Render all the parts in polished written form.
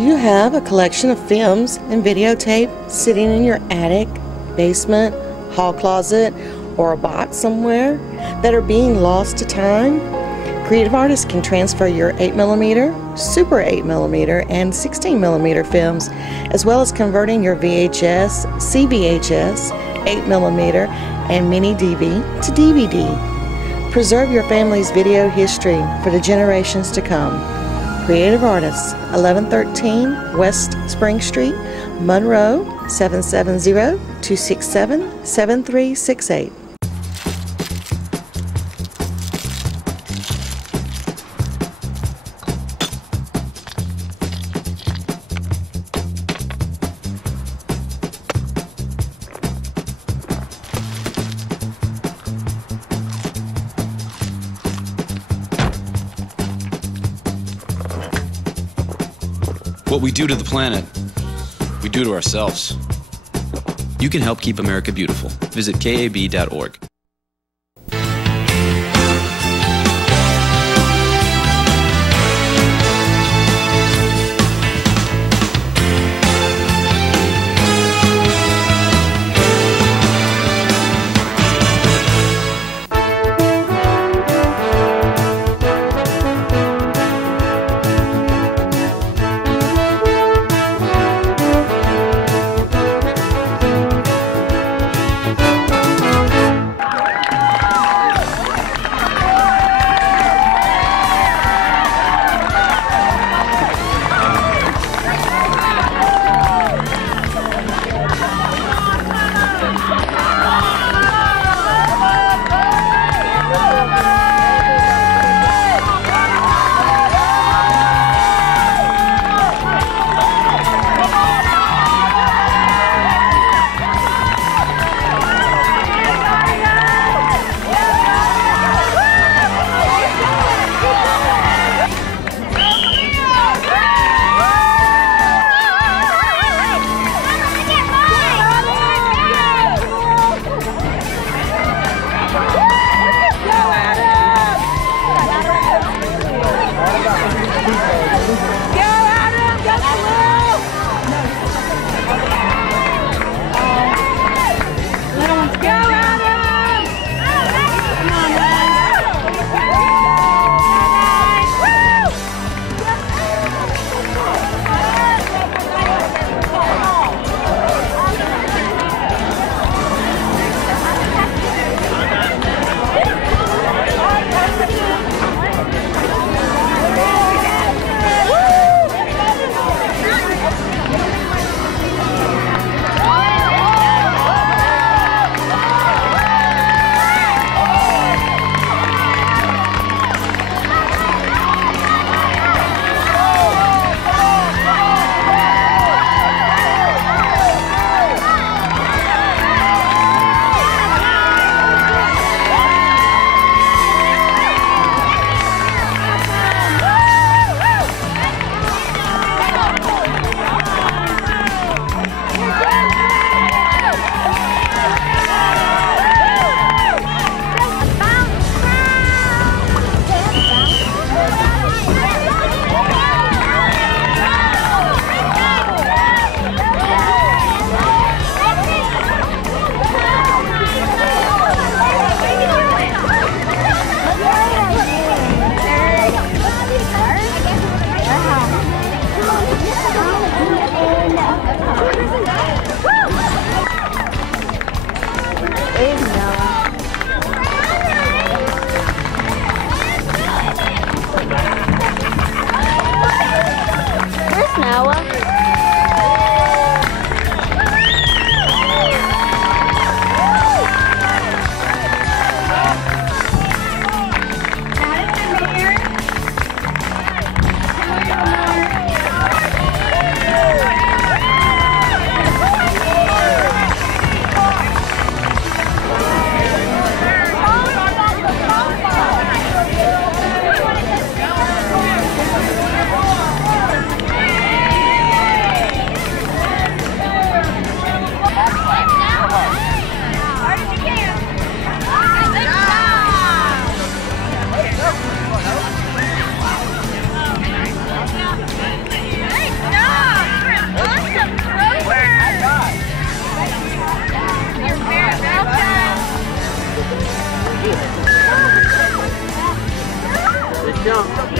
Do you have a collection of films and videotape sitting in your attic, basement, hall closet, or a box somewhere that are being lost to time? Creative artists can transfer your 8mm, Super 8mm, and 16mm films, as well as converting your VHS, CVHS, 8mm, and mini DV to DVD. Preserve your family's video history for the generations to come. Creative Artists, 1113 West Spring Street, Monroe, 770-267-7368. What we do to the planet, we do to ourselves. You can help keep America beautiful. Visit kab.org.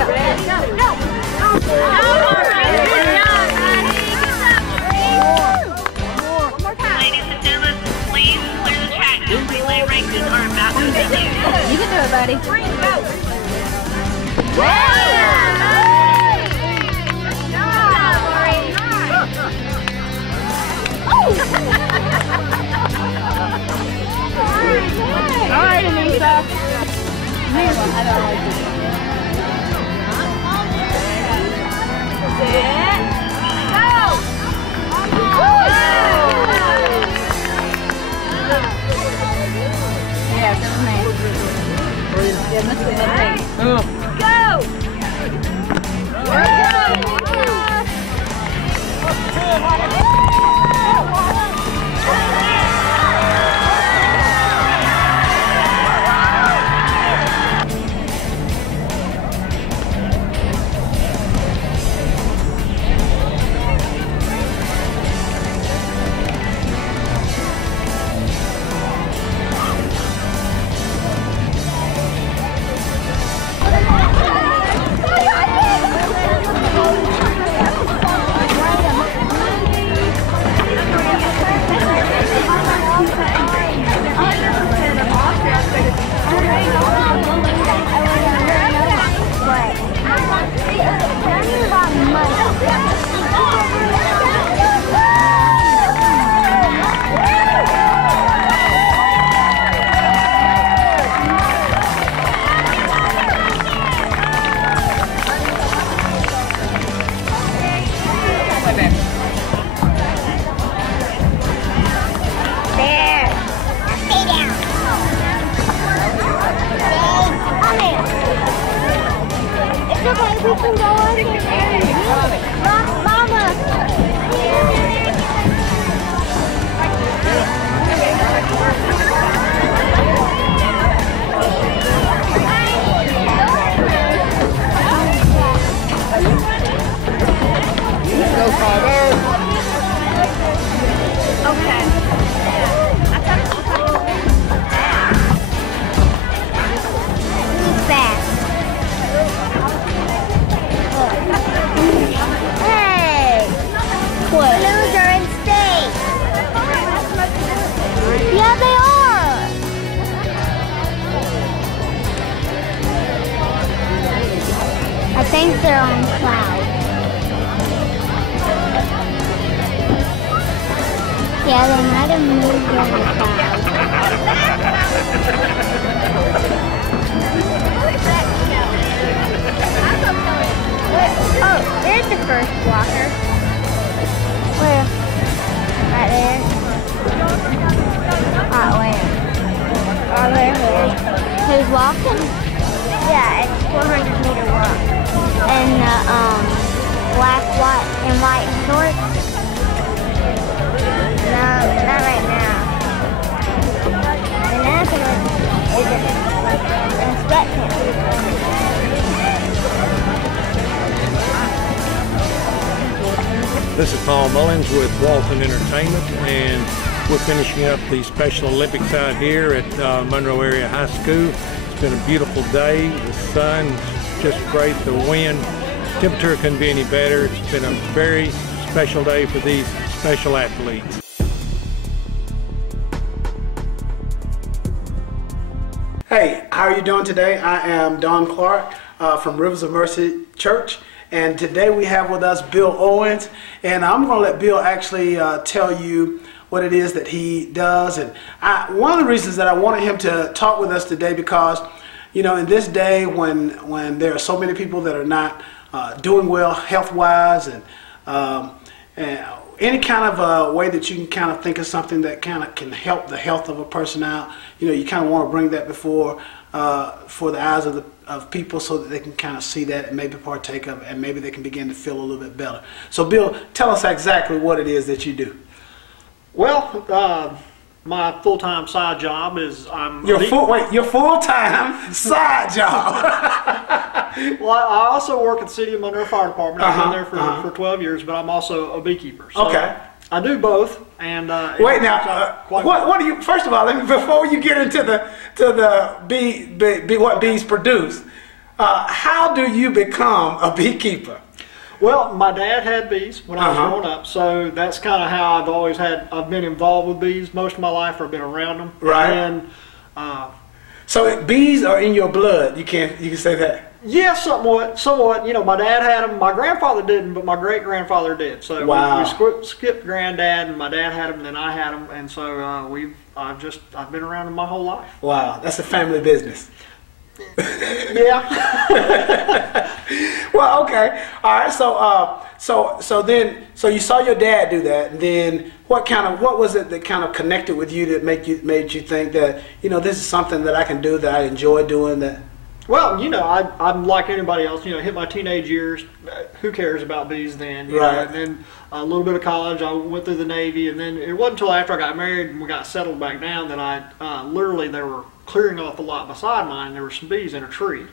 Ladies and gentlemen, please clear the track. The relay races are about to begin. You can do it, buddy. 3, go! All right, Anissa. I don't like this. Sit. Go! Yeah, that was nice. Yeah, that's good. Go! I think they're on clouds. Yeah, they might have moved on the clouds. Oh, there's the first walker. Where? Right there. Where? Oh, there. Who's walking? Yeah, it's 400-meter walk. And black, white, and white shorts? No, not right now. And that's like a sweatpants. This is Paul Mullins with Walton Entertainment, and we're finishing up the Special Olympics out here at Monroe Area High School. It's been a beautiful day. The sun's just great. The wind, temperature couldn't be any better. It's been a very special day for these special athletes. Hey, how are you doing today? I am Don Clark from Rivers of Mercy Church, and today we have with us Bill Owens, and I'm going to let Bill actually tell you what it is that he does. And one of the reasons that I wanted him to talk with us today, because you know, in this day when there are so many people that are not doing well health-wise, and any kind of way that you can kind of think of something that kind of can help the health of a person out, you know, you kind of want to bring that before for the eyes of people, so that they can kind of see that and maybe partake of it, and maybe they can begin to feel a little bit better. So Bill, tell us exactly what it is that you do. Well, my full-time side job is Your full-time side job. Well, I also work at the City of Monroe Fire Department. I've been there for 12 years, but I'm also a beekeeper. So okay. I do both. And wait now, what do you? First of all, before you get into what bees produce, How do you become a beekeeper? Well, my dad had bees when I was growing up, so that's kind of how I've been involved with bees most of my life, or been around them. Right. And so bees are in your blood. You can say that. yeah, somewhat. You know, my dad had them. My grandfather didn't, but my great grandfather did. So wow. we skipped granddad, and my dad had them, then I had them, and so I've been around them my whole life. Wow, that's a family business. Yeah. Well, okay, all right. So you saw your dad do that. And then what was it that kind of connected with you that made you think that, you know, this is something that I can do, that I enjoy doing? That. Well, you know, I'm like anybody else. You know, hit my teenage years. Who cares about bees then? You right. know, and then a little bit of college. I went through the Navy, and then it wasn't until after I got married and we got settled back down that I literally, they were clearing off the lot beside mine, and there were some bees in a tree.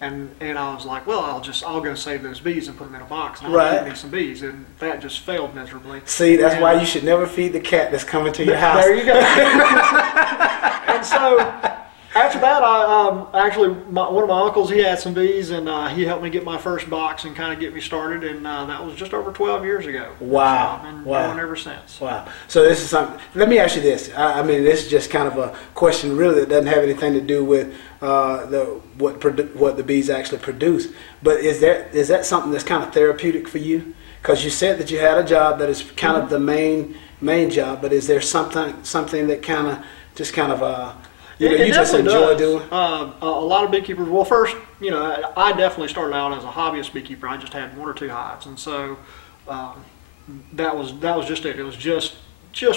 And I was like, well, I'll go save those bees and put them in a box, and I'll right. keep me some bees. And that just failed miserably. See, that's why you should never feed the cat that's coming to your house. There you go. And so after that, one of my uncles, he had some bees, and he helped me get my first box and kind of get me started. And that was just over 12 years ago. Wow. So I've been wow. going ever since. Wow. So this is something. Let me ask you this. I mean, this is just kind of a question, really, that doesn't have anything to do with what the bees actually produce. But is that something that's kind of therapeutic for you? Because you said that you had a job that is kind of the main job, but is there something that kind of just you just enjoy doing? A lot of beekeepers. Well, first, you know, I definitely started out as a hobbyist beekeeper. I just had 1 or 2 hives, and so that was just it. It was just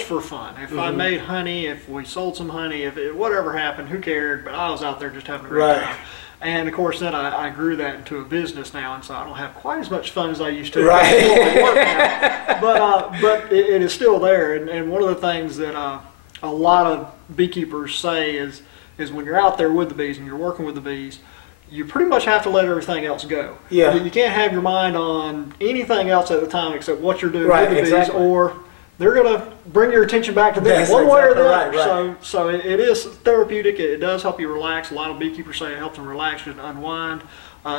for fun. If I made honey, if we sold some honey, whatever happened, who cared? But I was out there just having a great right. time. And of course, then I grew that into a business now, and so I don't have quite as much fun as I used to. Right. But it is still there. And one of the things that a lot of beekeepers say is when you're out there with the bees and you're working with the bees, you pretty much have to let everything else go. Yeah. You can't have your mind on anything else at the time except what you're doing right, with the exactly. bees, or they're going to bring your attention back to them That's one way or exactly the other. right, right. So it is therapeutic. It does help you relax. A lot of beekeepers say it helps them relax and unwind,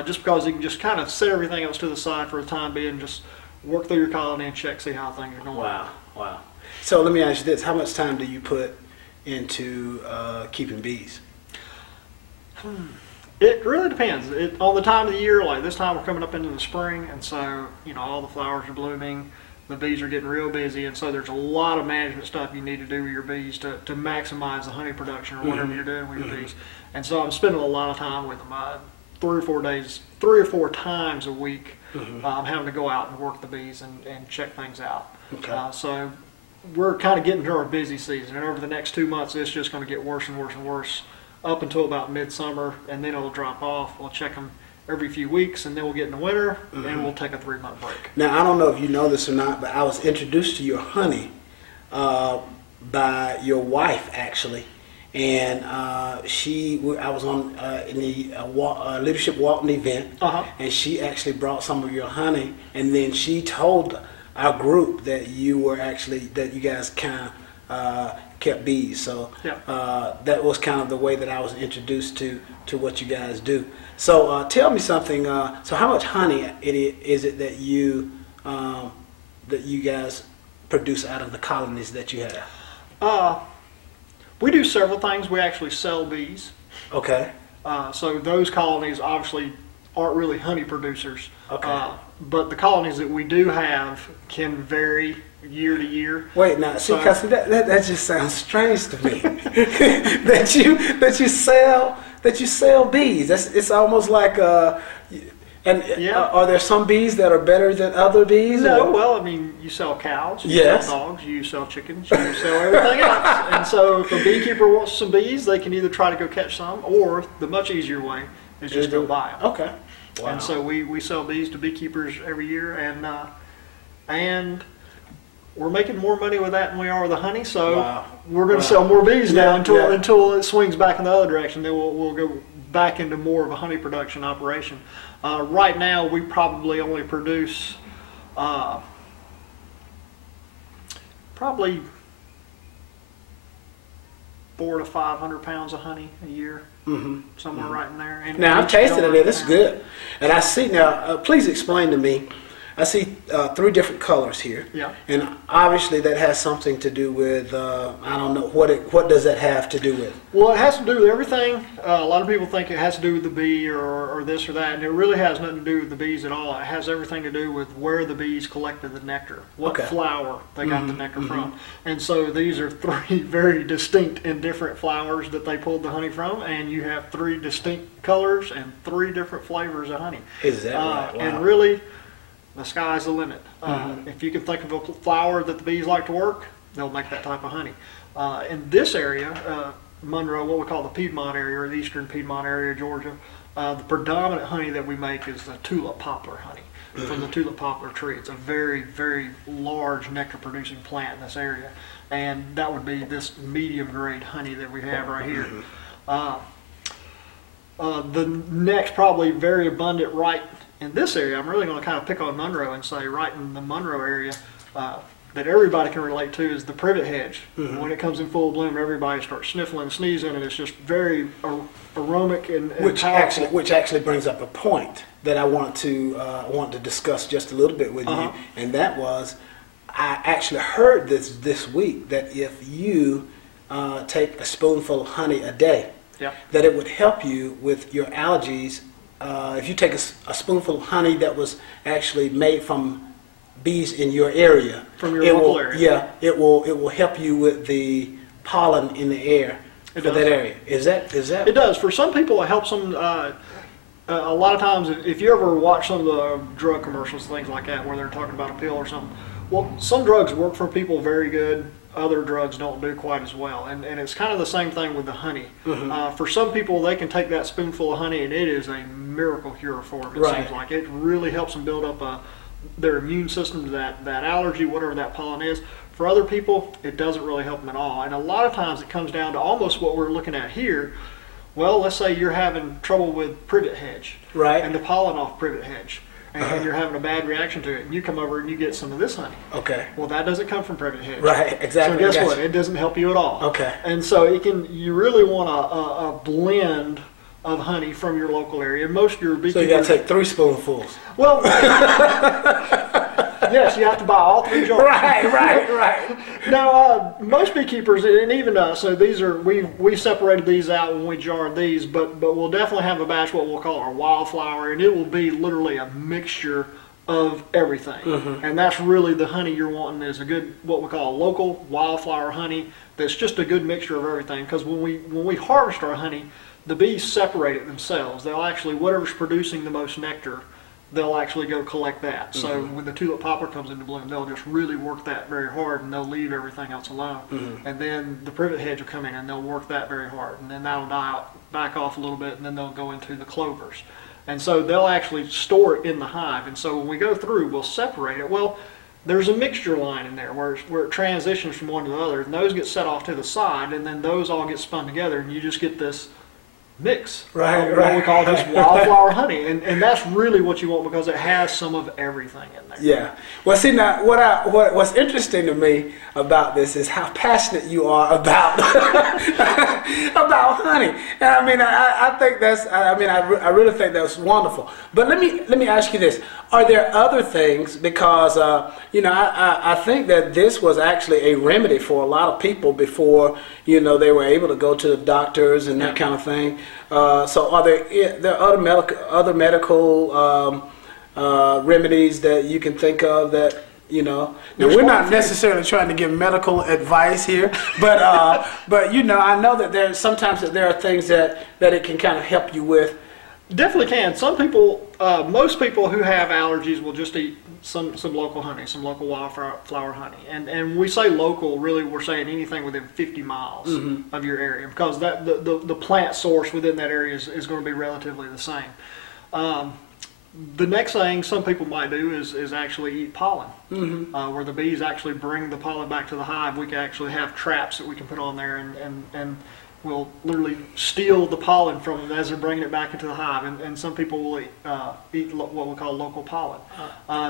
just because you can just kind of set everything else to the side for the time being and just work through your colony and see how things are going. Wow, wow. So let me ask you this. How much time do you put into keeping bees? It really depends. On the time of the year, like this time we're coming up into the spring, and so, you know, all the flowers are blooming, the bees are getting real busy, and so there's a lot of management stuff you need to do with your bees to maximize the honey production or whatever you're doing with your bees. And so I'm spending a lot of time with them. 3 or 4 times a week, I'm having to go out and work the bees and check things out. Okay. So we're kind of getting to our busy season, and over the next 2 months, it's just going to get worse and worse and worse up until about midsummer, and then it'll drop off. We'll check them every few weeks, and then we'll get in the winter, and we'll take a 3-month break. Now, I don't know if you know this or not, but I was introduced to your honey by your wife, actually. And I was on in the Leadership Walton event, and she actually brought some of your honey, and then she told our group that you guys kind of kept bees. So that was kind of the way that I was introduced to what you guys do. So tell me something. So how much honey is it that you guys produce out of the colonies that you have? We do several things. We actually sell bees. Okay. So those colonies obviously aren't really honey producers. Okay. But the colonies that we do have can vary year to year. Wait, now, see, because that just sounds strange to me. that you sell bees. It's almost like are there some bees that are better than other bees? No, well, I mean, you sell cows, you sell dogs, you sell chickens, you sell everything else. And so if a beekeeper wants some bees, they can either try to go catch some, or the much easier way is just go buy them. Okay. Wow. And so we sell bees to beekeepers every year, and we're making more money with that than we are with the honey. So we're going to sell more bees now until it swings back in the other direction. Then we'll go back into more of a honey production operation. Right now, we probably only produce probably 400 to 500 pounds of honey a year. somewhere right in there. And Now, I've each tasted color it. It's down. good. And I see now. Please explain to me. I see 3 different colors here. Yeah. And obviously that has something to do with I don't know what does that have to do with? Well, it has to do with everything. A lot of people think it has to do with the bee or this or that, and it really has nothing to do with the bees at all. It has everything to do with where the bees collected the nectar, what Okay. flower they got the nectar from. And so these are 3 very distinct and different flowers that they pulled the honey from, and you have 3 distinct colors and 3 different flavors of honey. Is that right? Wow. And really, the sky's the limit. If you can think of a flower that the bees like to work, they'll make that type of honey. In this area, Monroe, what we call the Piedmont area, or the eastern Piedmont area of Georgia, the predominant honey that we make is the tulip poplar honey from the tulip poplar tree. It's a very, very large nectar producing plant in this area, and that would be this medium grade honey that we have right here. The next probably very abundant right in this area, I'm really going to kind of pick on Monroe and say right in the Monroe area that everybody can relate to is the privet hedge. When it comes in full bloom, everybody starts sniffling and sneezing, and it's just very aromatic and powerful. Which actually brings up a point that I want to discuss just a little bit with you, and that was I actually heard this week that if you take a spoonful of honey a day, that it would help you with your allergies. If you take a spoonful of honey that was actually made from bees in your area, from your local area, it will help you with the pollen in the air for that area. Is that? It does. For some people, it helps them. A lot of times, if you ever watch some of the drug commercials, things like that, where they're talking about a pill or something, well, some drugs work for people very good. Other drugs don't do quite as well, and it's kind of the same thing with the honey. For some people, they can take that spoonful of honey, and it is a miracle cure for them. It seems like it really helps them build up their immune system to that allergy, whatever that pollen is. For other people, it doesn't really help them at all, and a lot of times it comes down to almost what we're looking at here. Well, let's say you're having trouble with privet hedge, and the pollen off privet hedge. And you're having a bad reaction to it, and you come over and you get some of this honey. Okay. Well, that doesn't come from privet hedge. Right, exactly. So guess what? It doesn't help you at all. Okay. And so you really want a blend of honey from your local area. Most of your beekeepers... So you got to take 3 spoonfuls. Well, yes, you have to buy all 3 jars. Right. Now, most beekeepers, and even us, so these are, we separated these out when we jarred these, but we'll definitely have a batch, what we'll call our wildflower, and it will be literally a mixture of everything. And that's really the honey you're wanting, is a good, what we call local wildflower honey, that's just a good mixture of everything. Because when we harvest our honey, the bees separate it themselves. They'll actually, whatever's producing the most nectar, they'll actually go collect that. So when the tulip poplar comes into bloom, they'll just really work that very hard, and they'll leave everything else alone. And then the privet hedge will come in, and they'll work that very hard, and then that'll back off a little bit, and then they'll go into the clovers. And so they'll actually store it in the hive. And so when we go through, we'll separate it. Well, there's a mixture line in there where it transitions from one to the other, and those get set off to the side, and then those all get spun together, and you just get this mix, what we call just wildflower honey, and that's really what you want, because it has some of everything in there. Yeah. Well, see, now what's interesting to me about this is how passionate you are about about honey. And I mean, I think that's. I mean, I really think that's wonderful. But let me ask you this: are there other things? Because you know, I think that this was actually a remedy for a lot of people before, you know, they were able to go to the doctors and that kind of thing. So are there other medical remedies that you can think of that, you know? Now, we're not necessarily trying to give medical advice here, but you know, I know that sometimes there are things that it can kind of help you with. Definitely can. Some people, most people who have allergies will just eat some local honey, some local wildflower honey. And when we say local, really we're saying anything within 50 miles of your area, because that the plant source within that area is going to be relatively the same. The next thing some people might do is actually eat pollen, where the bees actually bring the pollen back to the hive. We can actually have traps that we can put on there, and we'll literally steal the pollen from them as they're bringing it back into the hive. And some people will eat what we call local pollen.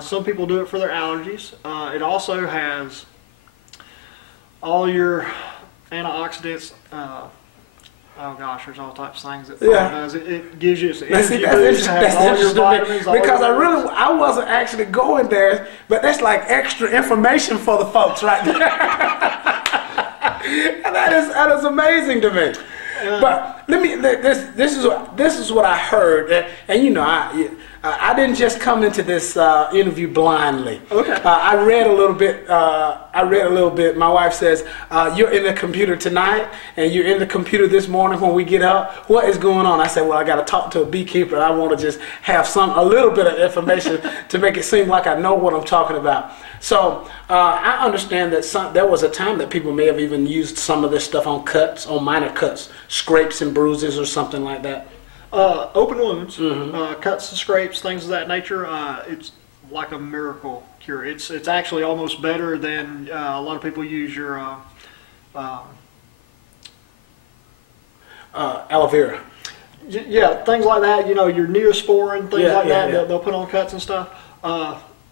Some people do it for their allergies. It also has all your antioxidants, oh gosh, there's all types of things that flour does. It gives you some energy that's boost, that's all your interesting to vitamins, me, all because your- I wasn't actually going there, but that's like extra information for the folks right there. And that is amazing to me. But this is what I heard, and you know, I didn't just come into this interview blindly. Okay. I read a little bit. My wife says, "You're in the computer tonight, and you're in the computer this morning when we get up. What is going on?" I said, "Well, I got to talk to a beekeeper. And I want to just have a little bit of information to make it seem like I know what I'm talking about." So I understand that there was a time that people may have even used some of this stuff on cuts, on minor cuts, scrapes and bruises or something like that. Open wounds, cuts and scrapes, things of that nature. It's like a miracle cure. It's actually almost better than a lot of people use your Aloe vera. Yeah, things like that. You know, your Neosporin, things like that. Yeah. They'll put on cuts and stuff.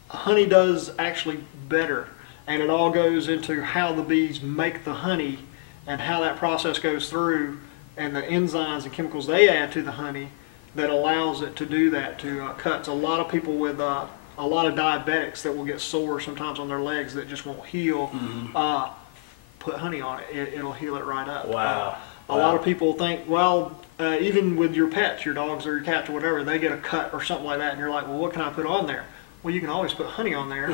Honey does actually better, and it all goes into how the bees make the honey and how that process goes through, and the enzymes and chemicals they add to the honey that allows it to do that to cuts. A lot of people with a lot of diabetics that will get sore sometimes on their legs that just won't heal, put honey on it. It'll heal it right up. Wow. A lot of people think, well, even with your pets, your dogs or your cats or whatever, they get a cut or something like that, and you're like, well, what can I put on there? Well, you can always put honey on there.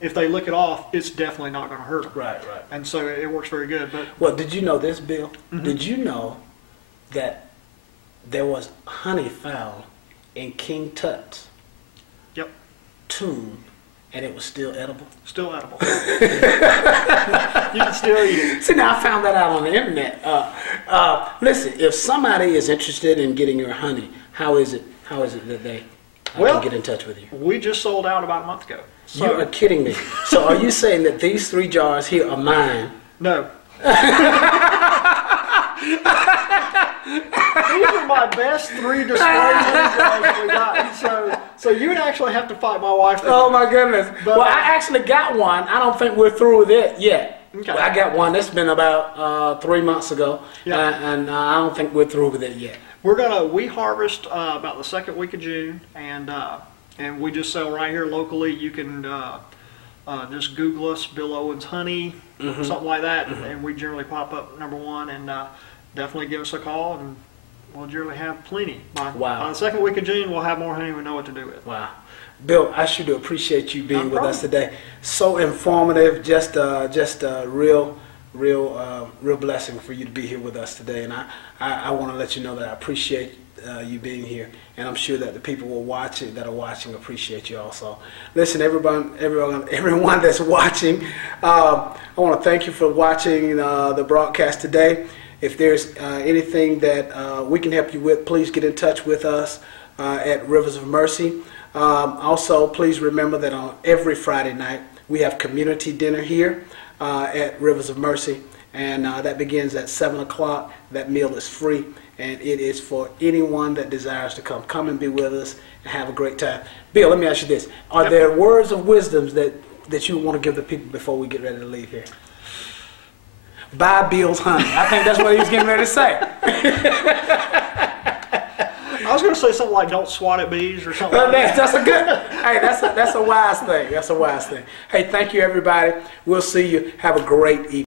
If they lick it off, it's definitely not going to hurt them. Right. And so it works very good. But Well, did you know this, Bill? Did you know that there was honey found in King Tut's tomb, and it was still edible? still edible. You can still eat it. See, now I found that out on the internet. Listen, if somebody is interested in getting your honey, how is it that they can get in touch with you? We just sold out about a month ago. So, You are kidding me. So are you saying that these 3 jars here are mine? No. These are my best 3 displays I've actually gotten. So you would actually have to fight my wife. Oh my goodness. But, well, I actually got one. I don't think we're through with it yet. Okay. Well, I got one. That's been about 3 months ago. And I don't think we're through with it yet. We harvest about the 2nd week of June, and we just sell right here locally. You can just Google us, Bill Owens Honey, something like that, and we generally pop up #1. And definitely give us a call, and we'll generally have plenty. By the 2nd week of June, we'll have more honey we know what to do with. Wow. Bill, I sure do appreciate you being with us today. So informative, just a real blessing for you to be here with us today. And I want to let you know that I appreciate you being here, and I'm sure that the people that are watching appreciate you also. Listen, everyone that's watching, I want to thank you for watching the broadcast today. If there's anything that we can help you with, please get in touch with us at Rivers of Mercy. Also, please remember that on every Friday night we have community dinner here at Rivers of Mercy, and that begins at 7 o'clock. That meal is free, and it is for anyone that desires to come. Come and be with us and have a great time. Bill, let me ask you this. Are there words of wisdom that you want to give the people before we get ready to leave here? Buy Bill's honey. I think that's what he was getting ready to say. I was going to say something like "Don't swat at bees" or something. That's a good. Hey, that's a wise thing. That's a wise thing. Hey, thank you, everybody. We'll see you. Have a great evening.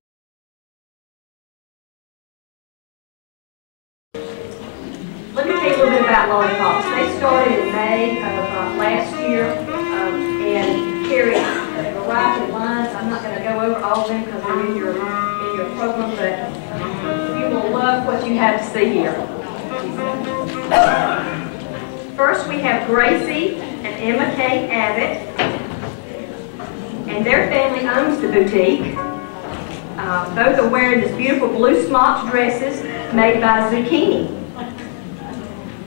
Let me tell you a little bit about lollipops. They started in May of last year and carry a variety of lines. I'm not going to go over all of them because they're in your program, but you will love what you have to see here. First, we have Gracie and Emma K. Abbott, and their family owns the boutique. Both are wearing this beautiful blue smock dresses made by Zucchini.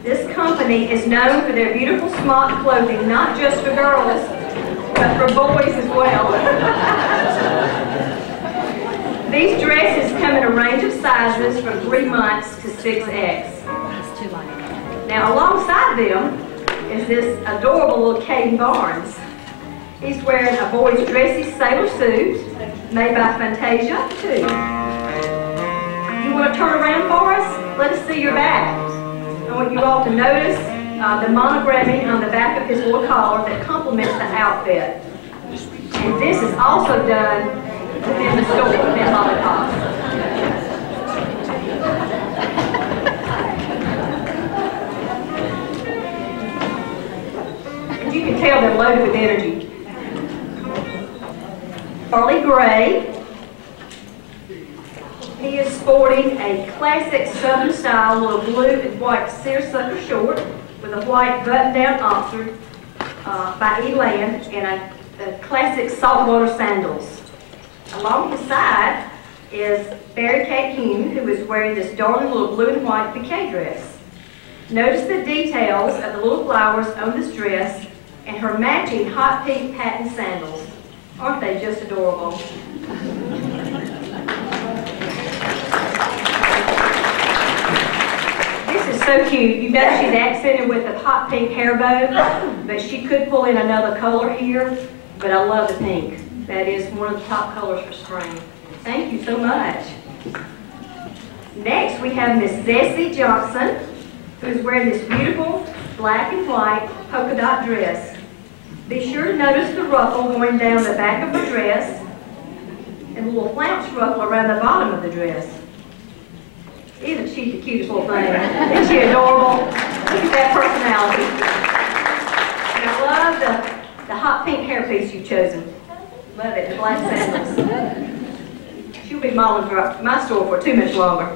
This company is known for their beautiful smock clothing, not just for girls, but for boys as well. These dresses come in a range of sizes from 3 months to 6X. Now, alongside them is this adorable little Caden Barnes. He's wearing a boy's dressy sailor suit made by Fantasia, too. You want to turn around for us? let us see your back. I want you all to notice the monogramming on the back of his little collar that complements the outfit. And this is also done within the store, within Lollipops. And you can tell they're loaded with energy. Charlie Gray. He is sporting a classic Southern style little blue and white seersucker short with a white button-down Oxford by Eland and a classic saltwater sandals. Along his side is Mary Kate Hume, who is wearing this darling little blue and white piqué dress. Notice the details of the little flowers on this dress and her matching hot pink patent sandals. Aren't they just adorable? This is so cute. You know she's accented with a hot pink hair bow, but she could pull in another color here, but I love the pink. That is one of the top colors for spring. Thank you so much. Next, we have Miss Zessie Johnson, who's wearing this beautiful black and white polka dot dress. Be sure to notice the ruffle going down the back of the dress and a little flounce ruffle around the bottom of the dress. Isn't she the cutest little thing? Isn't she adorable? Look at that personality. And I love the hot pink hairpiece you've chosen. Love it, the black sandals. She'll be modeling for my store for 2 minutes longer.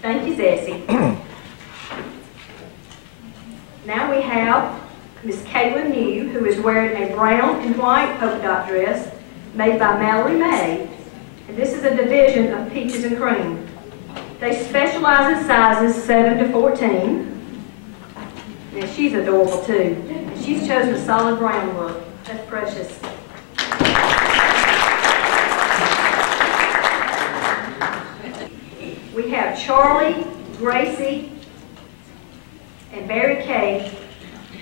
Thank you, Zessie. Now we have Miss Caitlin New, who is wearing a brown and white polka dot dress made by Mallory May. And this is a division of Peaches and Cream. They specialize in sizes 7 to 14. And she's adorable too. And she's chosen a solid brown look. That's precious. We have Charlie, Gracie, and Mary Kay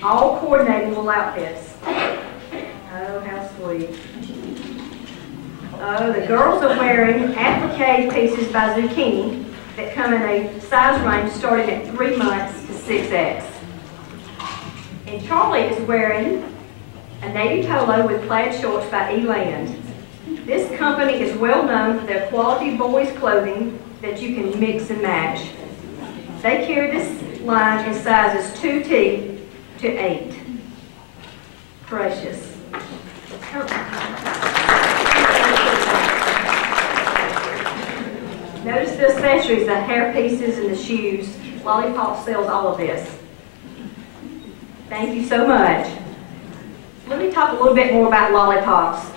all coordinating little outfits. Oh, how sweet. Oh, the girls are wearing applique pieces by Zucchini that come in a size range starting at 3 months to 6X. And Charlie is wearing a navy polo with plaid shorts by Eland. This company is well known for their quality boys clothing that you can mix and match. They carry this line in sizes 2T to 8. Precious. Notice the accessories, the hair pieces and the shoes. Lollipop sells all of this. Thank you so much. Let me talk a little bit more about Lollipops.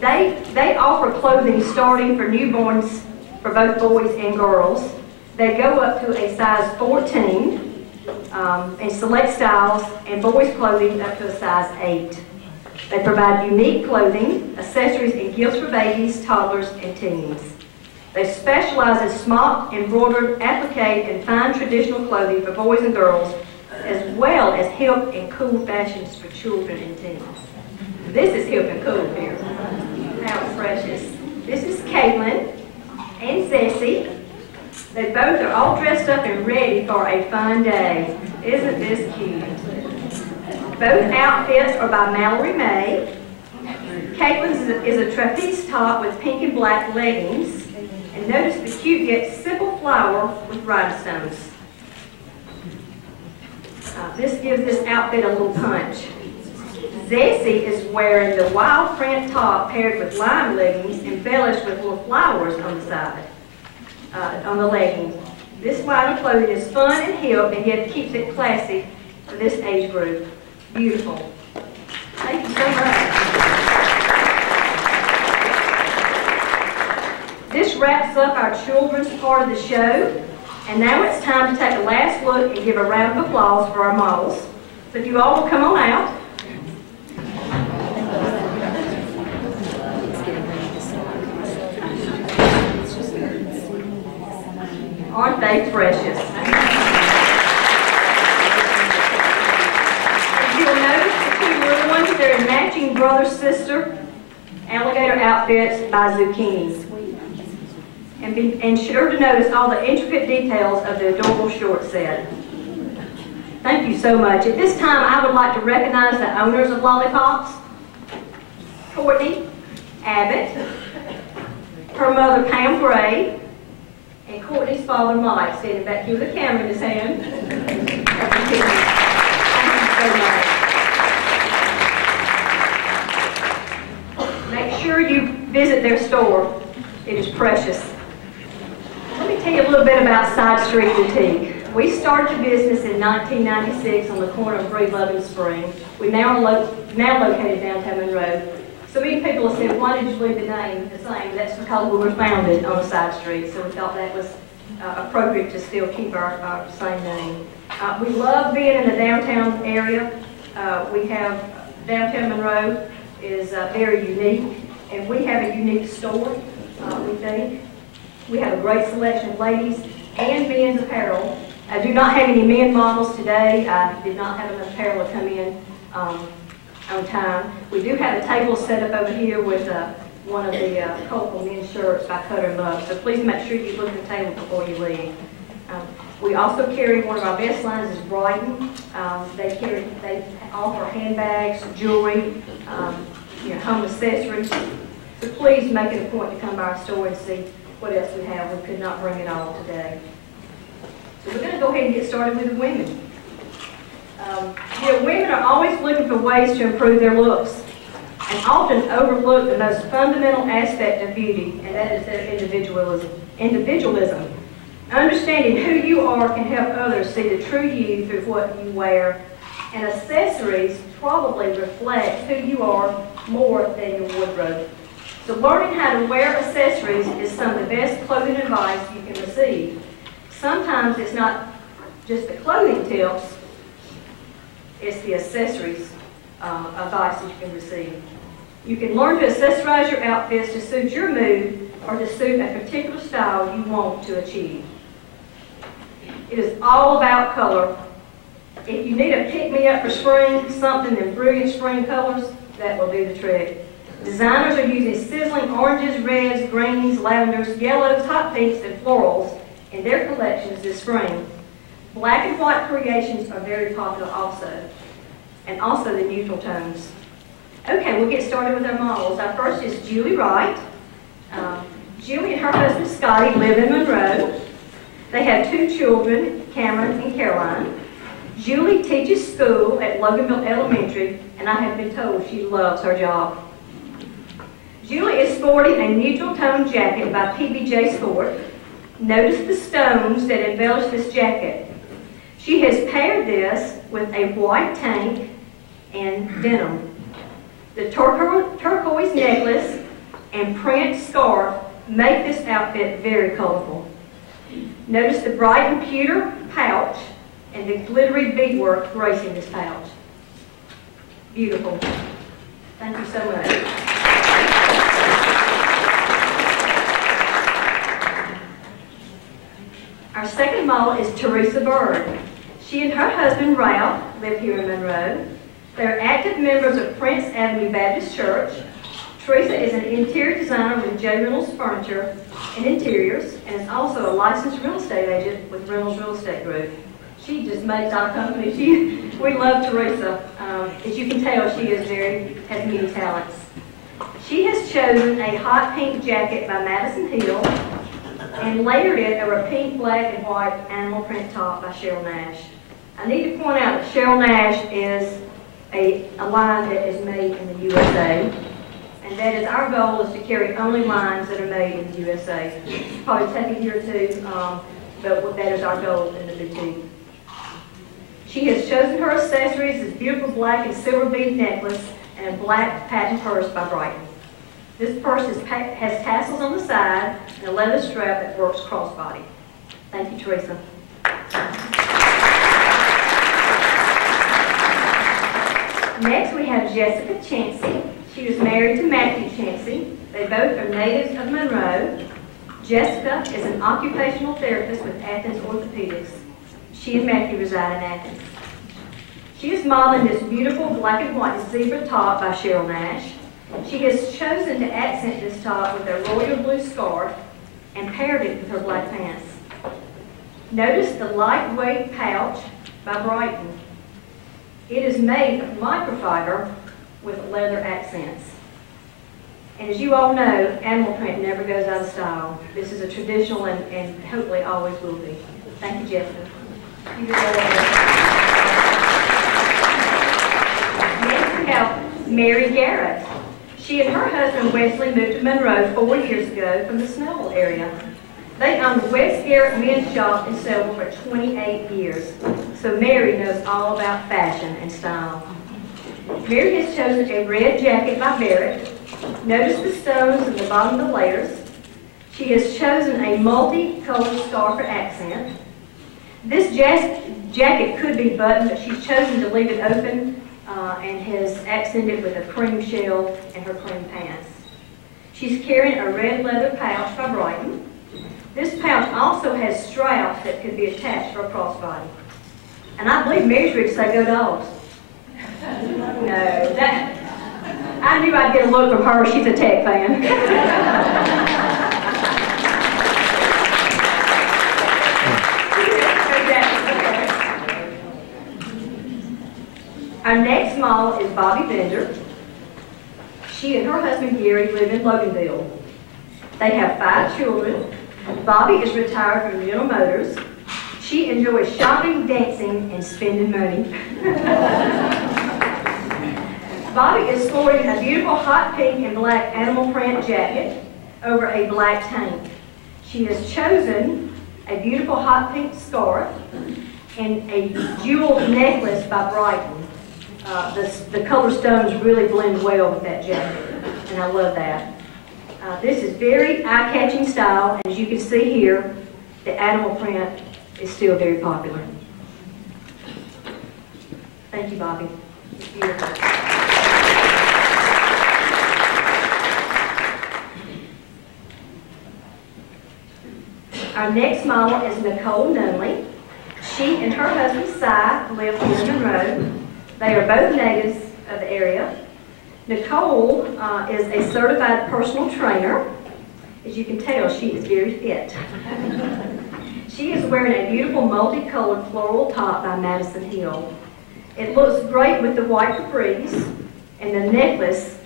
They offer clothing starting for newborns for both boys and girls. They go up to a size 14 in select styles, and boys' clothing up to a size 8. They provide unique clothing, accessories, and gifts for babies, toddlers, and teens. They specialize in smock, embroidered, applique, and fine traditional clothing for boys and girls, as well as hip and cool fashions for children and teens. This is hip and cool here. How precious. This is Caitlin and Zessie. They both are all dressed up and ready for a fun day. Isn't this cute? Both outfits are by Mallory May. Caitlin's is a trapeze top with pink and black leggings. And notice the cute yet simple flower with rhinestones. This gives this outfit a little punch. Zessie is wearing the wild print top paired with lime leggings embellished with little flowers on the side, on the legging. This line of clothing is fun and hip and yet keeps it classy for this age group. Beautiful. Thank you so much. This wraps up our children's part of the show. And now it's time to take a last look and give a round of applause for our models. So if you all will come on out. Aren't they precious? If you'll notice the 2 little ones, they're in matching brother-sister alligator outfits by Zucchini. and be sure to notice all the intricate details of the adorable short set. Thank you so much. At this time, I would like to recognize the owners of Lollipops. Courtney Abbott, her mother Pam Gray, and Courtney's father Mike, standing back here with a camera in his hand. Thank you so much. Make sure you visit their store. It is precious. Let me tell you a little bit about Side Street Boutique. We started the business in 1996 on the corner of Breedlove and Spring. We're now located downtown Monroe. So many people have said, why did you leave the name the same? That's because we were founded on a side street, so we thought that was appropriate to still keep our same name. We love being in the downtown area. We have downtown Monroe is very unique, and we have a unique store, we think. We have a great selection of ladies and men's apparel. I do not have any men models today. I did not have enough apparel to come in on time. We do have a table set up over here with one of the colorful men's shirts by Cutter & Love, so please make sure you look at the table before you leave. We also carry one of our best lines is Brighton. They offer handbags, jewelry, home accessories. So please make it a point to come by our store and see what else we have. We could not bring it all today. So we're going to go ahead and get started with the women. Women are always looking for ways to improve their looks and often overlook the most fundamental aspect of beauty, and that is their individualism. Understanding who you are can help others see the true you through what you wear, and accessories probably reflect who you are more than your wardrobe. So learning how to wear accessories is some of the best clothing advice you can receive. Sometimes it's not just the clothing tips, it's the accessories advice that you can receive. You can learn to accessorize your outfits to suit your mood or to suit a particular style you want to achieve. It is all about color. If you need a pick-me-up for spring, something in brilliant spring colors, that will do the trick. Designers are using sizzling oranges, reds, greens, lavenders, yellows, hot pinks, and florals in their collections this spring. Black and white creations are very popular also, and also the neutral tones. Okay, we'll get started with our models. Our first is Julie Wright. Julie and her husband Scotty live in Monroe. They have 2 children, Cameron and Caroline. Julie teaches school at Loganville Elementary, and I have been told she loves her job. Julie is sporting a neutral tone jacket by PBJ Sport. Notice the stones that embellish this jacket. She has paired this with a white tank and denim. The turquoise necklace and print scarf make this outfit very colorful. Notice the bright and pewter pouch and the glittery beadwork gracing this pouch. Beautiful. Thank you so much. Our second model is Teresa Bird. She and her husband Ralph live here in Monroe. They're active members of Prince Avenue Baptist Church. Teresa is an interior designer with J. Reynolds Furniture and Interiors, and is also a licensed real estate agent with Reynolds Real Estate Group. She just makes our company. We love Teresa. As you can tell, she is has many talents. She has chosen a hot pink jacket by Madison Hill and layered it over a pink, black, and white animal print top by Cheryl Nash. I need to point out that Cheryl Nash is a line that is made in the USA, and that is our goal is to carry only lines that are made in the USA. It's probably take a year or two, but that is our goal in the boutique. She has chosen her accessories as beautiful black and silver bead necklace and a black patent purse by Brighton. This purse has tassels on the side and a leather strap that works crossbody. Thank you, Teresa. Next, we have Jessica Chansey. She was married to Matthew Chansey. They both are natives of Monroe. Jessica is an occupational therapist with Athens Orthopedics. She and Matthew reside in Athens. She is modeling this beautiful black and white zebra top by Cheryl Nash. She has chosen to accent this top with a royal blue scarf and paired it with her black pants. Notice the lightweight pouch by Brighton. It is made of microfiber with leather accents. And as you all know, animal print never goes out of style. This is a traditional and hopefully always will be. Thank you, Jessica. You did well. Next we have Mary Garrett. She and her husband Wesley moved to Monroe 4 years ago from the Snellville area. They owned West Garrett Men's Shop in Selma for 28 years. So Mary knows all about fashion and style. Mary has chosen a red jacket by Barrett. Notice the stones at the bottom of the layers. She has chosen a multi-colored scarf for accent. This jacket could be buttoned, but she's chosen to leave it open and has accented with a cream shell and her cream pants. She's carrying a red leather pouch by Brighton. This pouch also has straps that could be attached for a crossbody. And I believe Mary's would say go dogs. No, I knew I'd get a look from her. She's a Tech fan. Our next model is Bobby Bender. She and her husband Gary live in Loganville. They have 5 children. Bobby is retired from General Motors. She enjoys shopping, dancing, and spending money. Bobby is sporting a beautiful hot pink and black animal print jacket over a black tank. She has chosen a beautiful hot pink scarf and a jeweled necklace by Brighton. The color stones really blend well with that jacket, and I love that. This is very eye-catching style, and as you can see here, the animal print is still very popular. Thank you, Bobby. It's beautiful. Our next model is Nicole Nunley. She and her husband, Si, live in Monroe. They are both natives of the area. Nicole is a certified personal trainer. As you can tell, she is very fit. She is wearing a beautiful multicolored floral top by Madison Hill. It looks great with the white capris, and the necklace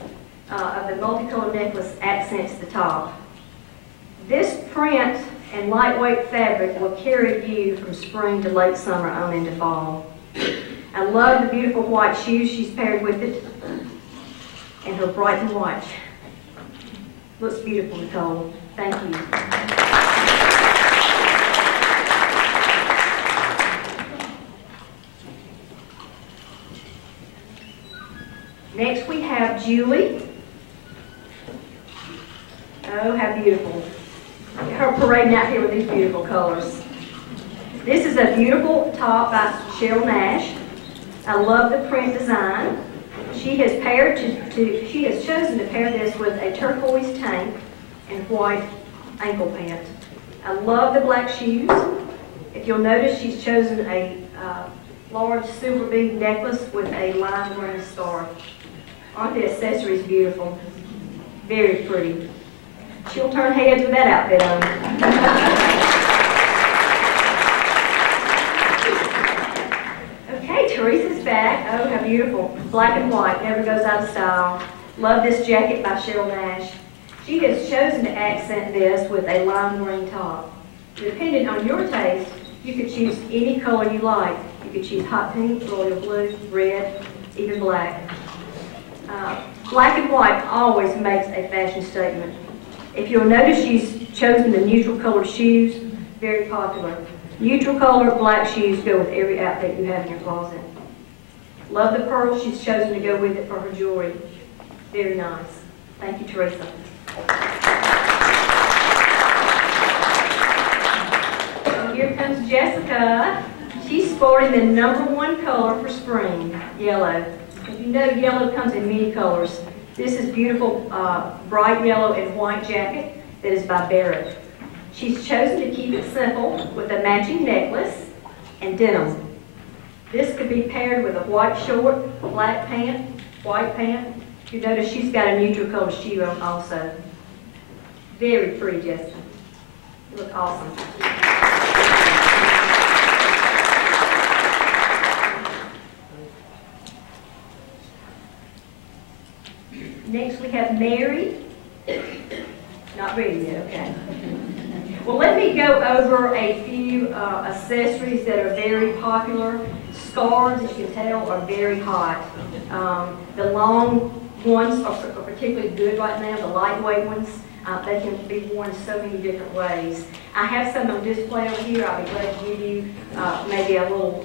of the multicolored necklace accents the top. This print and lightweight fabric will carry you from spring to late summer on into fall. I love the beautiful white shoes she's paired with it, and her Brighton watch. Looks beautiful, Nicole. Thank you. Next we have Julie. Oh, how beautiful. Her parading out here with these beautiful colors. This is a beautiful top by Cheryl Nash. I love the print design. She has chosen to pair this with a turquoise tank and white ankle pant. I love the black shoes. If you'll notice, she's chosen a large silver bead necklace with a lime green scarf. Aren't the accessories beautiful? Very pretty. She'll turn heads with that outfit on. Okay, Teresa's back. Oh, how beautiful. Black and white, never goes out of style. Love this jacket by Cheryl Nash. She has chosen to accent this with a lime green top. Depending on your taste, you could choose any color you like. You could choose hot pink, royal blue, red, even black. Black and white always makes a fashion statement. If you'll notice, she's chosen the neutral colored shoes, very popular. Neutral color black shoes go with every outfit you have in your closet. Love the pearls she's chosen to go with it for her jewelry. Very nice. Thank you, Teresa. And here comes Jessica. She's sporting the #1 color for spring, yellow. If you know, yellow comes in many colors. This is beautiful bright yellow and white jacket that is by Barrett. She's chosen to keep it simple with a matching necklace and denim. This could be paired with a white short, black pant, white pant. You notice she's got a neutral color shoe on also. Very pretty, Jessica. You look awesome. Next we have Mary. Not ready yet, okay. Well, let me go over a few accessories that are very popular. Scarves, as you can tell, are very hot. The long ones are particularly good right now. The lightweight ones, they can be worn so many different ways. I have some on display over here. I'll be glad to give you maybe a little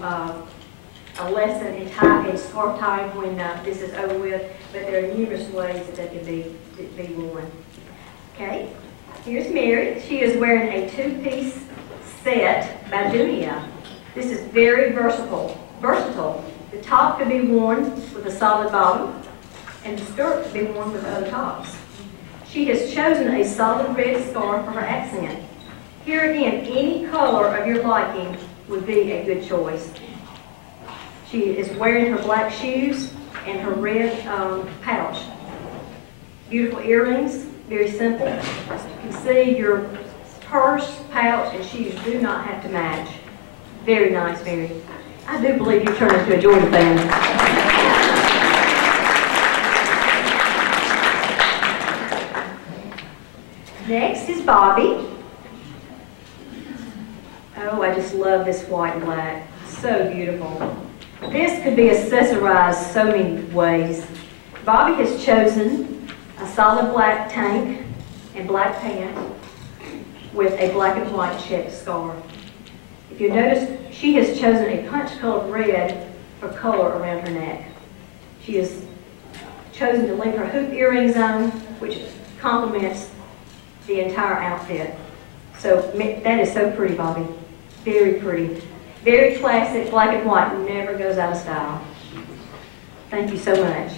a lesson in scarf tying when this is over with. But there are numerous ways that they can be worn. Okay. Here's Mary. She is wearing a two-piece set by Dunia. This is very versatile. The top can be worn with a solid bottom, and the skirt can be worn with other tops. She has chosen a solid red scarf for her accent. Here again, any color of your liking would be a good choice. She is wearing her black shoes and her red pouch. Beautiful earrings. Very simple. As you can see, your purse, pouch, and shoes do not have to match. Very nice, Mary. I do believe you turned into a Jordan fan. Next is Bobby. Oh, I just love this white and black. So beautiful. This could be accessorized so many ways. Bobby has chosen a solid black tank and black pant with a black and white checked scarf. If you notice, she has chosen a punch-colored red for color around her neck. She has chosen to leave her hoop earrings on, which complements the entire outfit. So that is so pretty, Bobby. Very pretty. Very classic, black and white, never goes out of style. Thank you so much.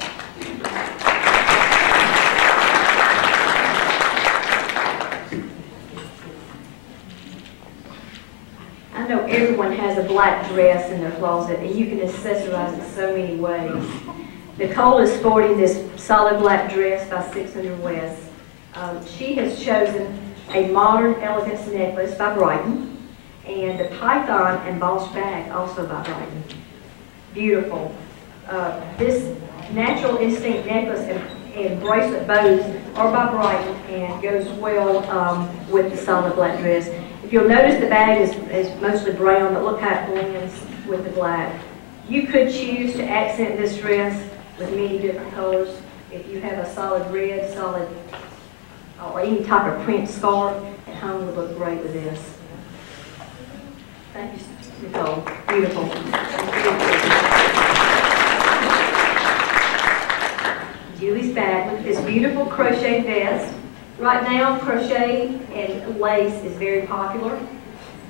I know everyone has a black dress in their closet, and you can accessorize it so many ways. Nicole is sporting this solid black dress by 600 West. She has chosen a modern elegance necklace by Brighton, and the python embossed bag also by Brighton. Beautiful. This natural instinct necklace and bracelet bows are by Brighton and goes well with the solid black dress. If you'll notice, the bag is mostly brown, but look how it blends with the black. You could choose to accent this dress with many different colors. If you have a solid red, solid, or any type of print scarf at home would look great with this. Thank you, Nicole. Beautiful. Julie's bag. Look at this beautiful crochet vest. Right now, crochet and lace is very popular.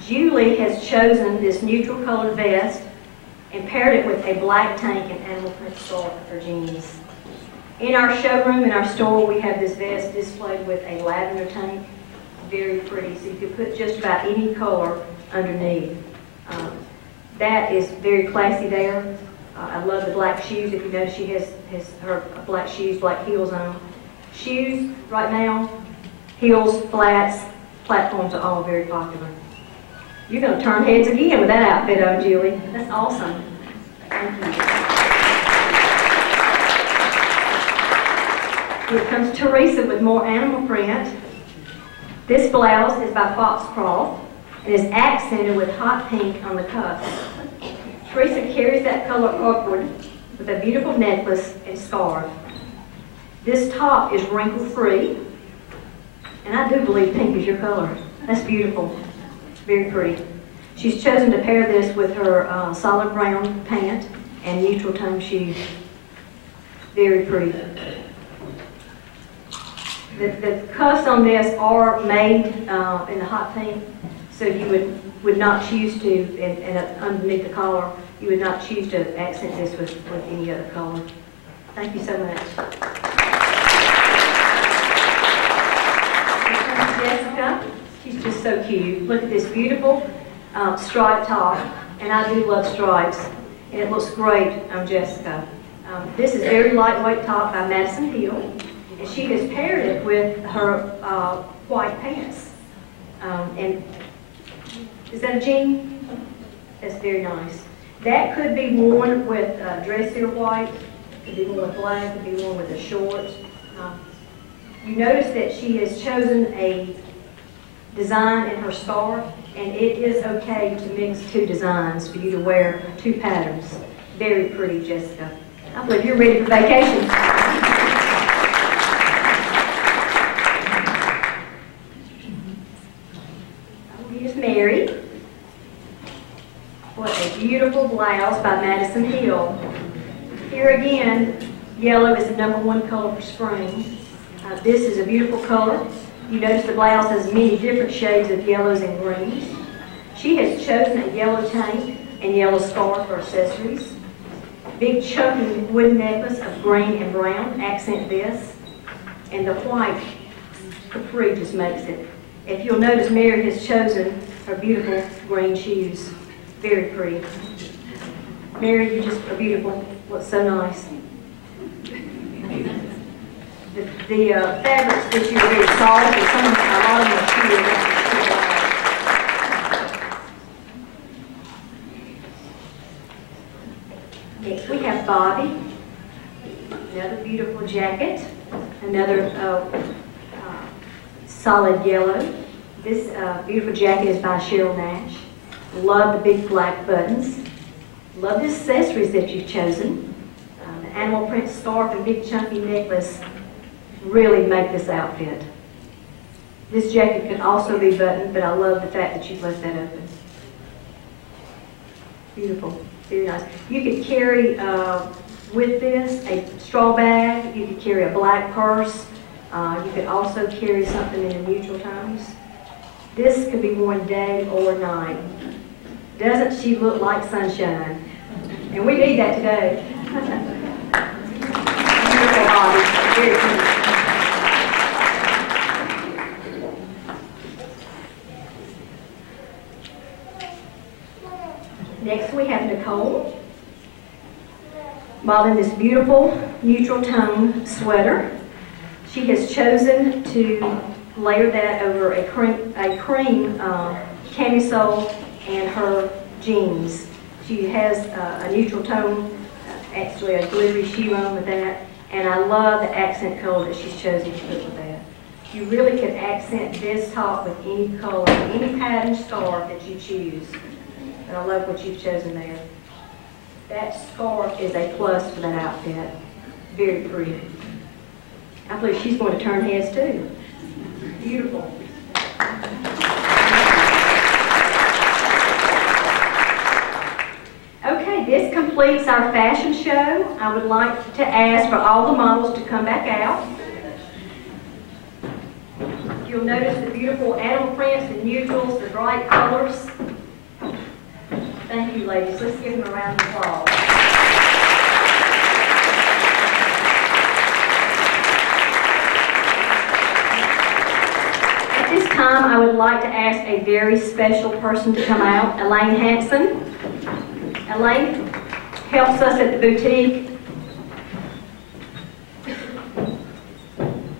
Julie has chosen this neutral colored vest and paired it with a black tank and animal print scarf for jeans. In our showroom, in our store, we have this vest displayed with a lavender tank. Very pretty, so you can put just about any color underneath. That is very classy there. I love the black shoes. If you notice, she has her black shoes, black heels on. Shoes, right now, heels, flats, platforms are all very popular. You're going to turn heads again with that outfit on, Julie. That's awesome. Thank you. Here comes Teresa with more animal print. This blouse is by Foxcroft and is accented with hot pink on the cuffs. Teresa carries that color upward with a beautiful necklace and scarf. This top is wrinkle-free, and I do believe pink is your color. That's beautiful. Very pretty. She's chosen to pair this with her solid brown pant and neutral tone shoes. Very pretty. The cuffs on this are made in the hot pink, so you would not choose to, and underneath the collar, you would not choose to accent this with any other color. Thank you so much. Jessica, she's just so cute. Look at this beautiful striped top, and I do love stripes, and it looks great on Jessica. This is very lightweight top by Madison Hill, and she has paired it with her white pants. And is that a jean? That's very nice. That could be worn with dressier white, could be worn with black, could be worn with a short. You notice that she has chosen a design in her scarf, and it is okay to mix two designs for you to wear two patterns. Very pretty, Jessica. I believe you're ready for vacation. Here's Mary. What a beautiful blouse by Madison Hill. Here again, yellow is the #1 color for spring. This is a beautiful color. You notice the blouse has many different shades of yellows and greens. She has chosen a yellow tank and yellow scarf for accessories. Big chunky wooden necklace of green and brown accent this. And the white capri just makes it. If you'll notice, Mary has chosen her beautiful green shoes. Very pretty. Mary, you just are beautiful. Looks so nice. The fabrics that you are very soft, and some of them, a lot of them are sheer. Next we have Bobby. Another beautiful jacket. Another solid yellow. This beautiful jacket is by Cheryl Nash. Love the big black buttons. Love the accessories that you've chosen. The animal print scarf and big chunky necklace really make this outfit. This jacket can also be buttoned, but I love the fact that you've left that open. Beautiful, very nice. You could carry with this a straw bag. You could carry a black purse. You could also carry something in the neutral tones. This could be worn day or night. Doesn't she look like sunshine? And we need that today. Beautiful body, very pretty. Next we have Nicole, modeling this beautiful neutral tone sweater. She has chosen to layer that over a cream camisole and her jeans. She has a neutral tone, actually a glittery shoe on with that, and I love the accent color that she's chosen to put with that. You really can accent this top with any color, any pattern scarf that you choose. And I love what you've chosen there. That scarf is a plus for that outfit. Very pretty. I believe she's going to turn heads too. Beautiful. Okay, this completes our fashion show. I would like to ask for all the models to come back out. You'll notice the beautiful animal prints, the neutrals, the bright colors. Thank you, ladies. Let's give them a round of applause. At this time, I would like to ask a very special person to come out, Elaine Hanson. Elaine helps us at the boutique.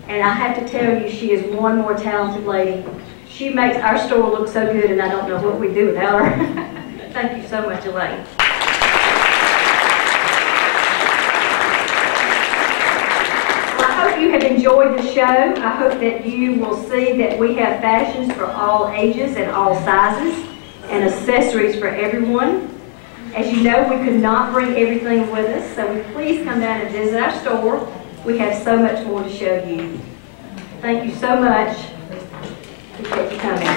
And I have to tell you, she is one more talented lady. She makes our store look so good, and I don't know what we'd do without her. Thank you so much, Elaine. Well, I hope you have enjoyed the show. I hope that you will see that we have fashions for all ages and all sizes and accessories for everyone. As you know, we could not bring everything with us, so please come down and visit our store. We have so much more to show you. Thank you so much. Appreciate you coming.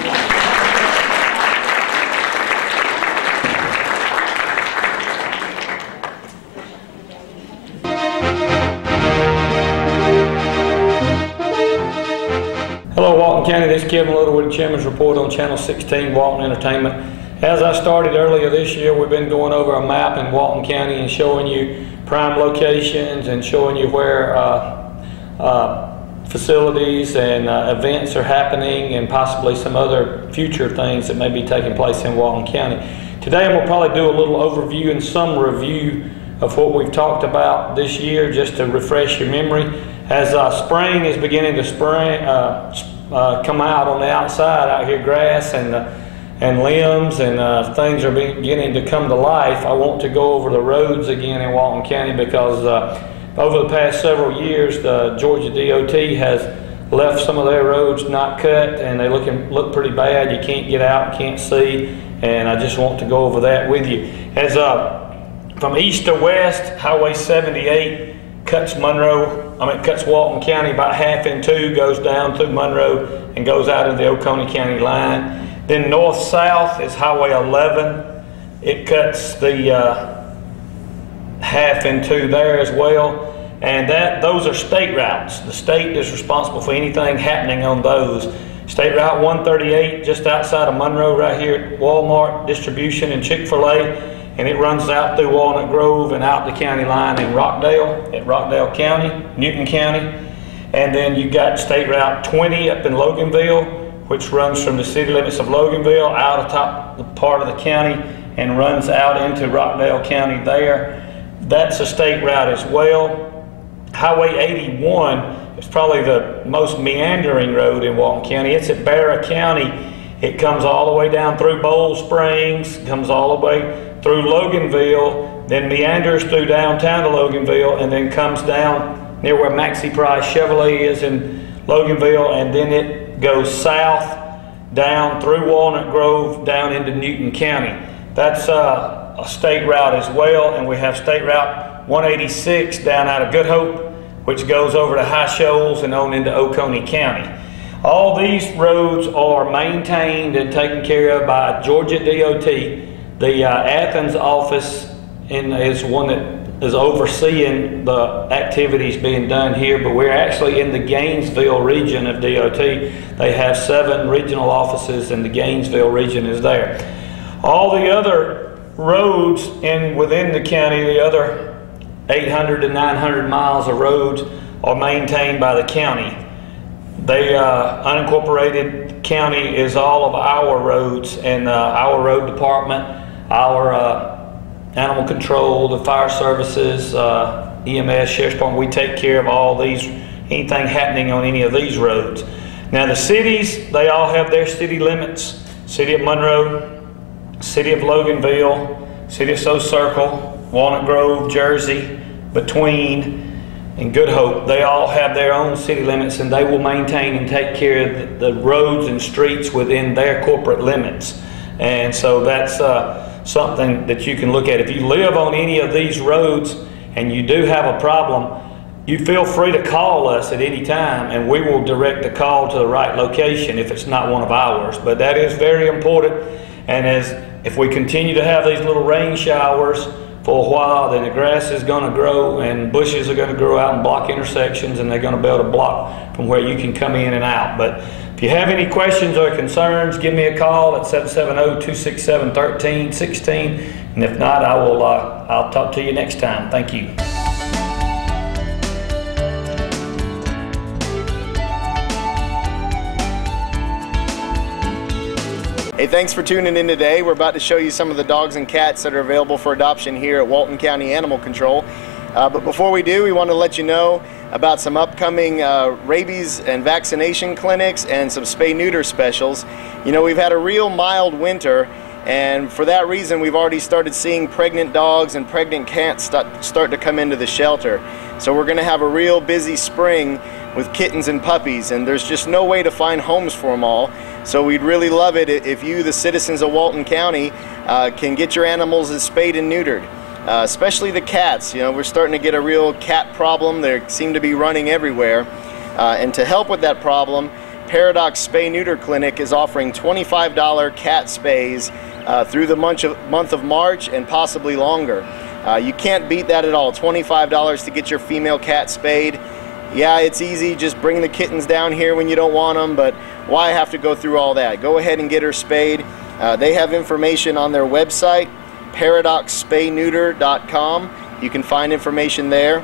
Hello Walton County, this is Kevin Littlewood, Chairman's Report on Channel 16, Walton Entertainment. As I started earlier this year, we've been going over a map in Walton County and showing you prime locations and showing you where facilities and events are happening and possibly some other future things that may be taking place in Walton County. Today I'm going to probably do a little overview and some review of what we've talked about this year, just to refresh your memory. As spring is beginning to come out on the outside out here, grass and limbs and things are beginning to come to life. I want to go over the roads again in Walton County because over the past several years, the Georgia DOT has left some of their roads not cut, and they look pretty bad. You can't get out, can't see, and I just want to go over that with you. As from east to west, Highway 78 cuts Walton County about half in two, goes down through Monroe and goes out of the Oconee County line. Then north-south is Highway 11. It cuts the half in two there as well. And those are state routes. The state is responsible for anything happening on those. State Route 138, just outside of Monroe, right here at Walmart Distribution and Chick-fil-A, and it runs out through Walnut Grove and out the county line in Rockdale, at Rockdale County, Newton County. And then you got State Route 20 up in Loganville, which runs from the city limits of Loganville out of the part of the county and runs out into Rockdale County there. That's a state route as well. Highway 81 is probably the most meandering road in Walton County. It's at Barra County. It comes all the way down through Bowl Springs, comes all the way through Loganville, then meanders through downtown to Loganville, and then comes down near where Maxi Price Chevrolet is in Loganville, and then it goes south down through Walnut Grove down into Newton County. That's a state route as well, and we have State Route 186 down out of Good Hope, which goes over to High Shoals and on into Oconee County. All these roads are maintained and taken care of by Georgia DOT. The Athens office is one that is overseeing the activities being done here, but we're actually in the Gainesville region of DOT. They have 7 regional offices, and the Gainesville region is there. All the other roads within the county, the other 800 to 900 miles of roads, are maintained by the county. The unincorporated county is all of our roads, and our road department, our animal control, the fire services, EMS, Sheriff's Department, we take care of all these, anything happening on any of these roads. Now the cities, they all have their city limits. City of Monroe, City of Loganville, City of Sioux Circle, Walnut Grove, Jersey, Between, and Good Hope. They all have their own city limits, and they will maintain and take care of the roads and streets within their corporate limits. And so that's something that you can look at. If you live on any of these roads and you do have a problem, you feel free to call us at any time, and we will direct the call to the right location if it's not one of ours. But that is very important, and if we continue to have these little rain showers for a while, then the grass is going to grow and bushes are going to grow out and block intersections, and they're going to be able to block from where you can come in and out. But if you have any questions or concerns, give me a call at 770-267-1316, and if not, I'll talk to you next time. Thank you. Hey, thanks for tuning in today. We're about to show you some of the dogs and cats that are available for adoption here at Walton County Animal Control. But before we do, we want to let you know about some upcoming rabies and vaccination clinics and some spay-neuter specials. You know, we've had a real mild winter, and for that reason we've already started seeing pregnant dogs and pregnant cats start to come into the shelter. So we're going to have a real busy spring with kittens and puppies, and there's just no way to find homes for them all. So we'd really love it if you, the citizens of Walton County, can get your animals spayed and neutered. Especially the cats. You know, we're starting to get a real cat problem. They seem to be running everywhere. And to help with that problem, Paradox Spay Neuter Clinic is offering $25 cat spays through the month of March and possibly longer. You can't beat that at all. $25 to get your female cat spayed. Yeah, it's easy. Just bring the kittens down here when you don't want them, but why have to go through all that? Go ahead and get her spayed. They have information on their website, paradoxspayneuter.com. You can find information there.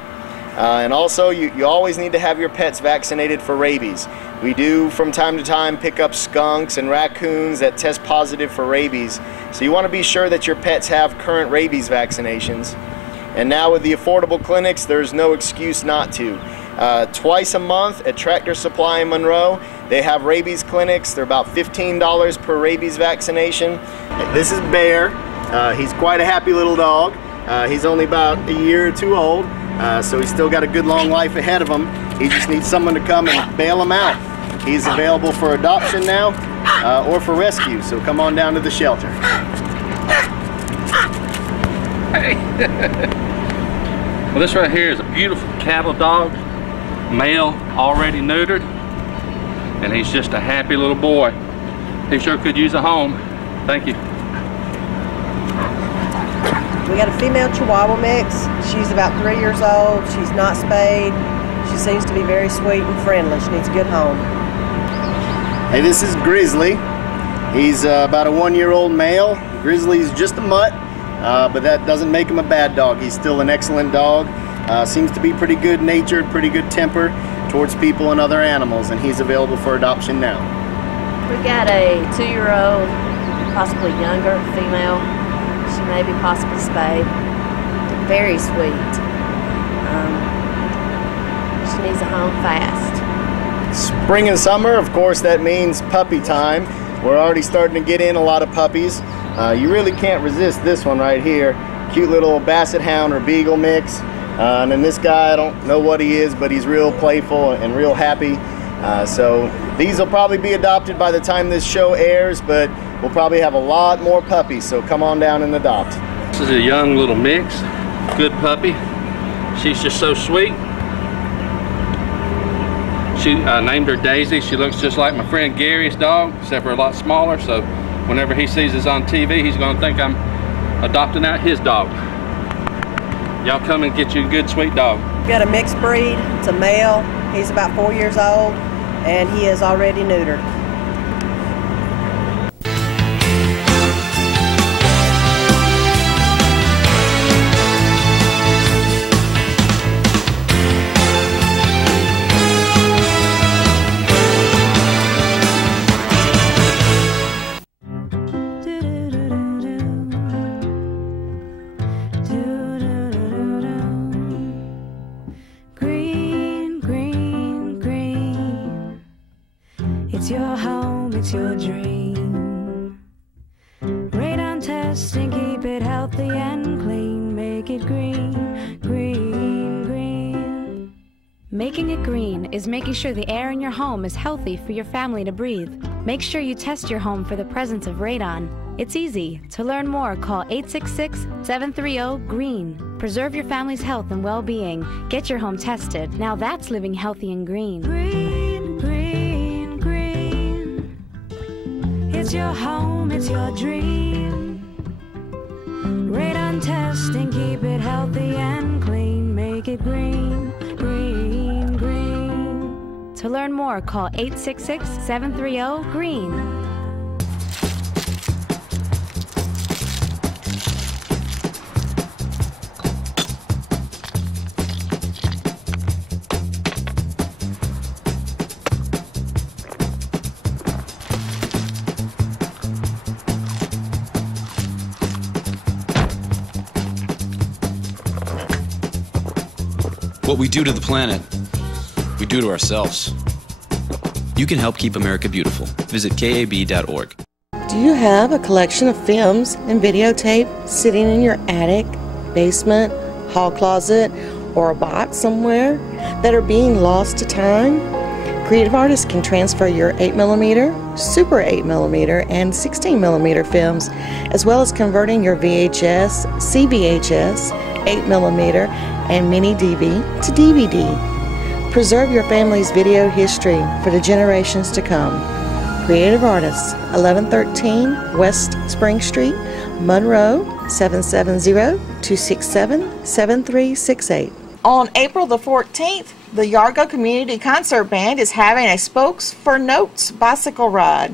And also, you always need to have your pets vaccinated for rabies. We do, from time to time, pick up skunks and raccoons that test positive for rabies. So you want to be sure that your pets have current rabies vaccinations. And now with the affordable clinics, there's no excuse not to. Twice a month at Tractor Supply in Monroe, they have rabies clinics. They're about $15 per rabies vaccination. This is Bear. He's quite a happy little dog. He's only about a year or two old, so he's still got a good long life ahead of him. He just needs someone to come and bail him out. He's available for adoption now or for rescue, so come on down to the shelter. Hey. Well, this right here is a beautiful cattle dog, male, already neutered, and he's just a happy little boy. He sure could use a home. Thank you. We got a female Chihuahua mix. She's about 3 years old. She's not spayed. She seems to be very sweet and friendly. She needs a good home. Hey, this is Grizzly. He's about a 1-year-old male. Grizzly's just a mutt, but that doesn't make him a bad dog. He's still an excellent dog. Seems to be pretty good natured, pretty good temper towards people and other animals, and he's available for adoption now. We got a 2-year-old, possibly younger, female. She may be possibly spayed. Very sweet. She needs a home fast. Spring and summer, of course, that means puppy time. We're already starting to get in a lot of puppies. You really can't resist this one right here. Cute little Basset Hound or Beagle mix. And then this guy, I don't know what he is, but he's real playful and real happy. So these will probably be adopted by the time this show airs, but we'll probably have a lot more puppies, so come on down and adopt. This is a young little mix, good puppy. She's just so sweet. She named her Daisy. She looks just like my friend Gary's dog, except for a lot smaller, so whenever he sees us on TV, he's gonna think I'm adopting out his dog. Y'all come and get you a good, sweet dog. We got a mixed breed. It's a male. He's about 4 years old, and he is already neutered. It's your home, it's your dream. Radon test and keep it healthy and clean. Make it green, green, green. Making it green is making sure the air in your home is healthy for your family to breathe. Make sure you test your home for the presence of radon. It's easy. To learn more, call 866-730-GREEN. Preserve your family's health and well-being. Get your home tested. Now that's living healthy and green. Green, green, green. It's your home, it's your dream. Radon test and keep it healthy and clean. Make it green, green, green. To learn more, call 866-730-GREEN. What we do to the planet, we do to ourselves. You can help keep America beautiful. Visit KAB.org. Do you have a collection of films and videotape sitting in your attic, basement, hall closet, or a box somewhere that are being lost to time? Creative artists can transfer your 8mm, Super 8mm, and 16mm films, as well as converting your VHS, CVHS, 8mm, and mini DV to DVD. Preserve your family's video history for the generations to come. Creative Artists, 1113 West Spring Street, Monroe, 770-267-7368. On April the 14th, the Yargo Community Concert Band is having a Spokes for Notes bicycle ride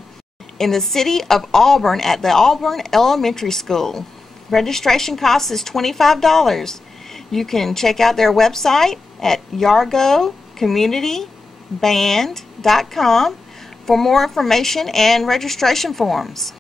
in the city of Auburn at the Auburn Elementary School. Registration cost is $25. You can check out their website at yargocommunityband.com for more information and registration forms.